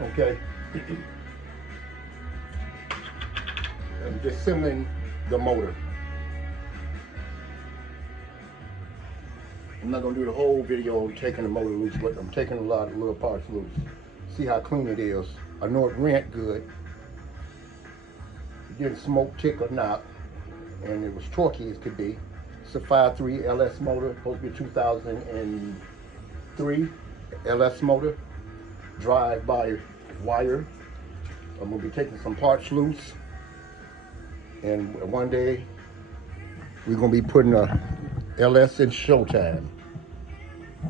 Okay. I'm just assembling the motor. I'm not gonna do the whole video on taking the motor loose, but I'm taking a lot of little parts loose. See how clean it is. I know it rent good. It didn't smoke, tick, or knock, and it was torquey as could be. It's a 5.3 LS motor, supposed to be 2003 LS motor, drive by wire. I'm gonna be taking some parts loose, and one day we're gonna be putting a LS in Showtime.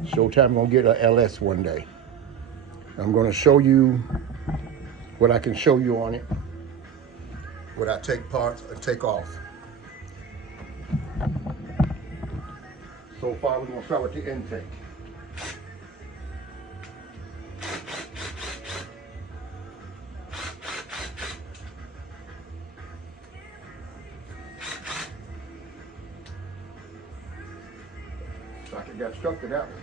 Showtime gonna get a LS one day. I'm gonna show you what I can show you on it, what I take parts and take off. So far, we're gonna start with the intake. Socket got stuck to that one.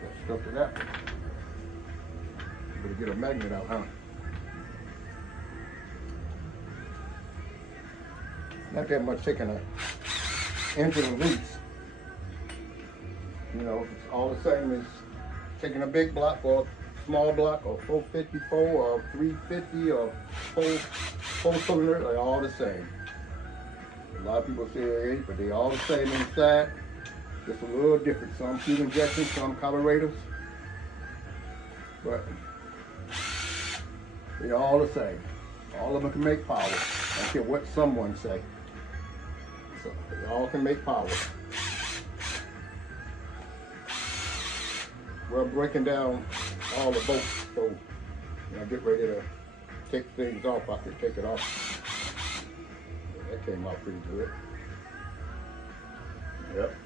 Got stuck to that one. Better get a magnet out, huh? Not that much taking an engine loose. You know, it's all the same as taking a big block or a small block or 454 or 350 or four cylinder. They're all the same. A lot of people say they ain't, but they all the same inside. Just a little different. Some fuel injection, some carburetors, but they're all the same. All of them can make power. I don't care what someone say. So they all can make power. We're breaking down all the bolts, so when I get ready to take things off, I can take it off. Yeah, that came out pretty good. Yep.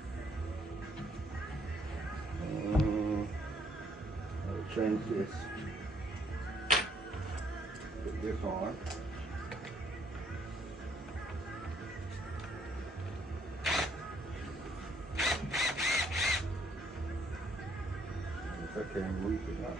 I'll change this. Put this on. If I can't move it now.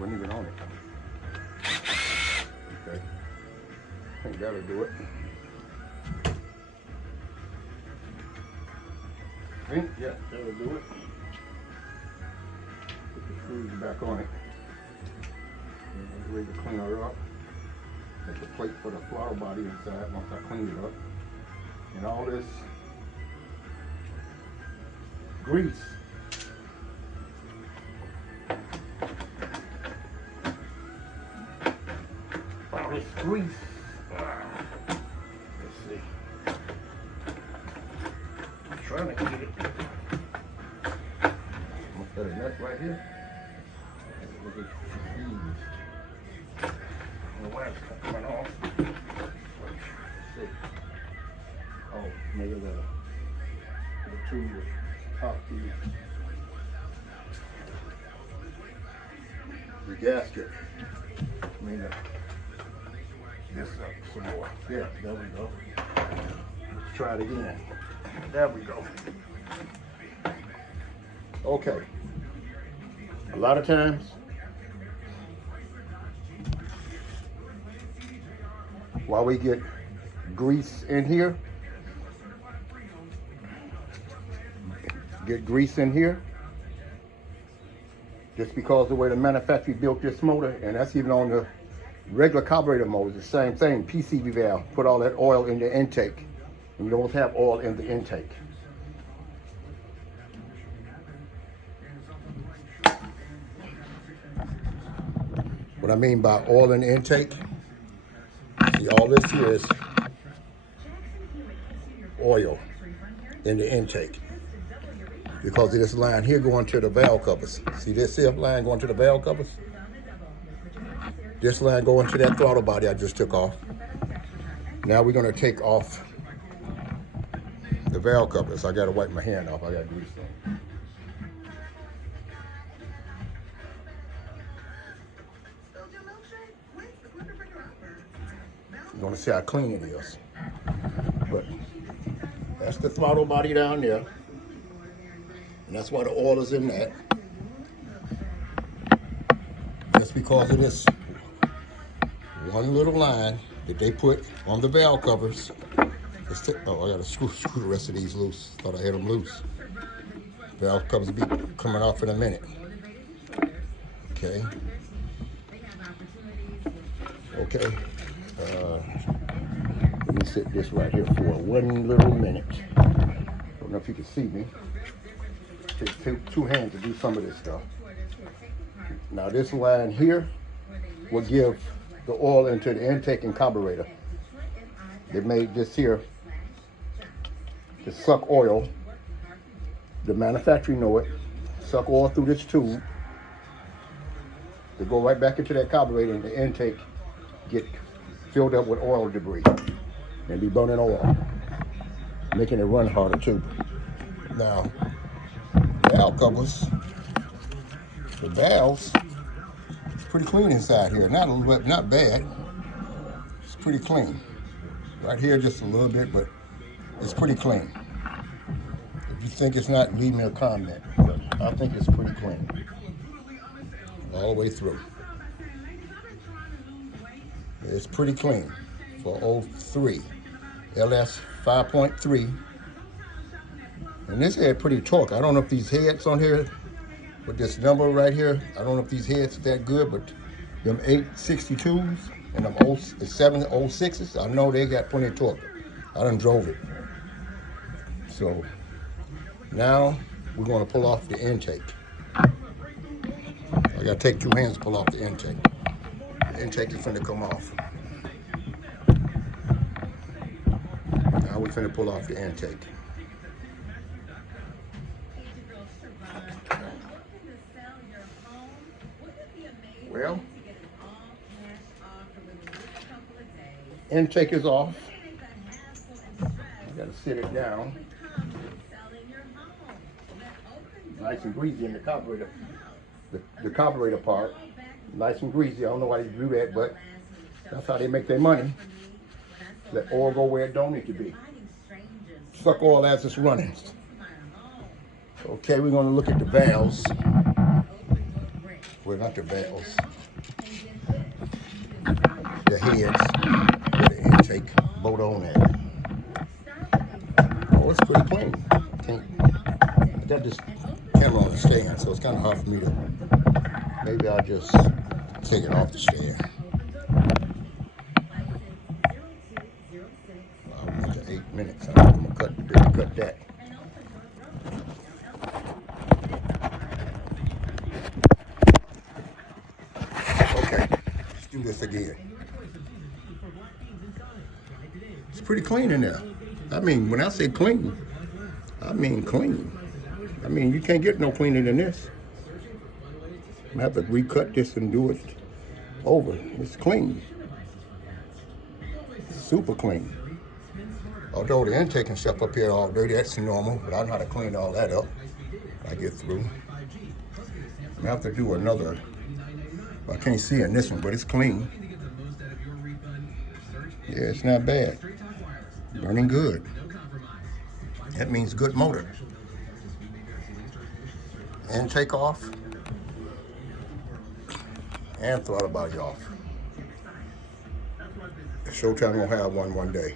Wasn't even on it. Okay. I think that'll do it. Yeah, that'll do it. Put the screws back on it. Ready to clean her up. Take the plate for the throttle body inside once I clean it up. And all this grease. This grease. Let's see. I'm trying to get it. I'm gonna put a nut right here. Look at these. The wire's coming off. Let's see. Oh, maybe the tube was top here. The gasket. I mean, this up some more. Yeah, there we go. Let's try it again. There we go. Okay. A lot of times, while we get grease in here, just because of the way the manufacturer built this motor, and that's even on the regular carburetor motors, the same thing. PCV valve, put all that oil in the intake, and you don't have oil in the intake. What I mean by oil in the intake, see, all this here is oil in the intake. because of this line here going to the valve covers. See this here line going to the valve covers? This line going to that throttle body I just took off. Now we're gonna take off the valve covers. I gotta wipe my hand off. I gotta grease them. You're gonna see how clean it is. But that's the throttle body down there. And that's why the oil is in that. Just because of this one little line that they put on the valve covers. Oh, I gotta screw the rest of these loose. Thought I had them loose. Valve covers will be coming off in a minute. Okay. Okay. Let me sit this right here for 1 little minute. Don't know if you can see me. Take two hands to do some of this stuff. Now this line here will give the oil into the intake and carburetor. They made this here to suck oil. The manufacturer know it. Suck oil through this tube to go right back into that carburetor, and the intake get filled up with oil debris and be burning oil, making it run harder too. Now, valve covers, the valves, it's pretty clean inside here. Not bad. It's pretty clean. Right here, just a little bit, but it's pretty clean. If you think it's not, leave me a comment. But I think it's pretty clean all the way through. It's pretty clean for 03 LS 5.3. And this head pretty torque. I don't know if these heads on here with this number right here, I don't know if these heads are that good, but them 862s and them 706s, I know they got plenty of torque. I done drove it. So now we're gonna pull off the intake. I gotta take 2 hands to pull off the intake. The intake is finna come off. Now we're finna pull off the intake. Well, intake is off. I gotta sit it down. Nice and greasy in the carburetor. The carburetor part, nice and greasy. I don't know why they do that, but that's how they make their money. Let oil go where it don't need to be. Suck oil as it's running. Okay, we're gonna look at the valves. Well, not the valves. The heads where the intake bolt on at. Oh, it's pretty clean. I got this camera on the stand, so it's kind of hard for me to. Maybe I'll just take it off the stand. I'll wait to 8 minutes. I'm gonna cut that. Okay, let's do this again. It's pretty clean in there. I mean, when I say clean, I mean clean. I mean, you can't get no cleaner than this. I'm gonna have to recut this and do it over. It's clean. Super clean. Although the intake and stuff up here all dirty, that's normal, but I know how to clean all that up when I get through. I'm gonna have to do another. I can't see in this one, but it's clean. Yeah, it's not bad. Burning good. That means good motor. Intake off and throttle body off. Showtime gonna have one day.